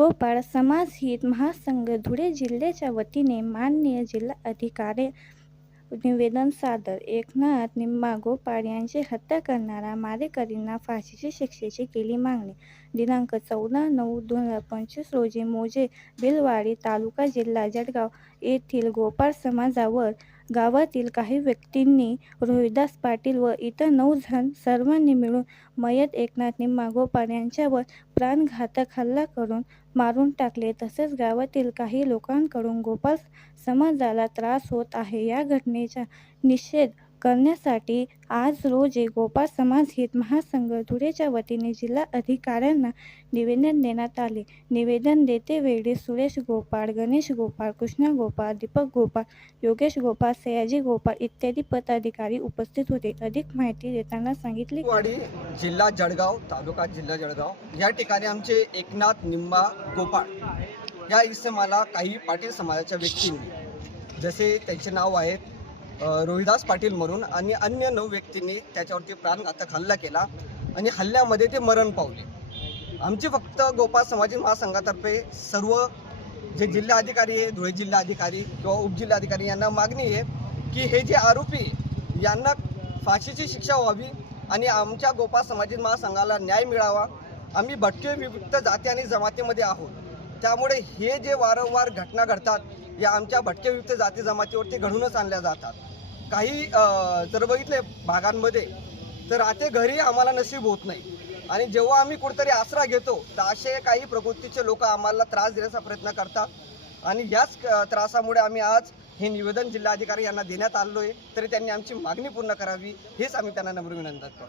गोपाळ समाज हित महासंघ धुळे जिल्ह्याच्या वतीने माननीय जिल्हाधिकारी निवेदन सादर. एकनाथ निंबा गोपाळ यांची हत्या करणाऱ्या मारेकरींना फाशीची शिक्षेची केली मागणी. दिनांक 14/9/2025 रोजी मौजे भिलवाडी तालुका जिल्हा जळगाव येथील गोपाळ समाजावर गावातील काही व्यक्तींनी रोहिदास पाटील व इतर 9 जण सर्वांनी मिळून मयत एकनाथ निंबा गोपाळ यांच्यावर प्राणघातक हल्ला करून मारून टाकले. तसेच गावातील काही लोकांकडून गोपाळ समाजाला त्रास होत आहे या घटनेचा निषेध करण्यासाठी आज रोजी गोपाळ समाज हित महासंघ धुळेच्या वतीने जिल्हाधिकाऱ्यांना निवेदन देण्यात आले. निवेदन देतेवेळी सुरेश गोपाळ, गणेश गोपाळ, कृष्णा गोपाळ, दीपक गोपाळ, योगेश गोपाळ, सयाजी गोपाळ इत्यादी पदाधिकारी उपस्थित होते. अधिक माहिती देताना सांगितले वाडी जिल्हा जळगाव तालुका जिल्हा जळगाव या ठिकाणी आमचे एकनाथ निंबा गोपाळ या इसमाला काही पाटील समाजाच्या व्यक्तींनी, जसे त्यांचे नाव आहेत रोहिदास पाटील म्हणून, आणि अन्य 9 व्यक्तींनी त्याच्यावरती प्राणघातक हल्ला केला आणि हल्ल्यामध्ये ते मरण पावले. आमची फक्त गोपाळ समाज महासंघातर्फे सर्व जे जिल्हाधिकारी आहे, धुळे जिल्हाधिकारी किंवा उपजिल्हाधिकारी यांना मागणी आहे की हे जे आरोपी यांना फाशीची शिक्षा व्हावी आणि आमच्या गोपाळ समाज महासंघाला न्याय मिळावा. आम्ही भटके विमुक्त जाती आणि जमातीमध्ये आहोत, त्यामुळे हे जे वारंवार घटना घडतात या आमच्या भटके विमुक्त जाती जमातीवरती घडूनच आणल्या जातात. काही जर बघितले भागांमध्ये तर आता घरी आम्हाला नशीब होत नाही, आणि जेव्हा आम्ही कुठेतरी आसरा घेतो तर असे काही प्रकृतीचे लोक आम्हाला त्रास देण्याचा प्रयत्न करतात. आणि याच त्रासामुळे आम्ही आज हे निवेदन जिल्हाधिकारी यांना देण्यात आलो आहे, तरी त्यांनी आमची मागणी पूर्ण करावी हेच आम्ही त्यांना नम्र विनंती करतो.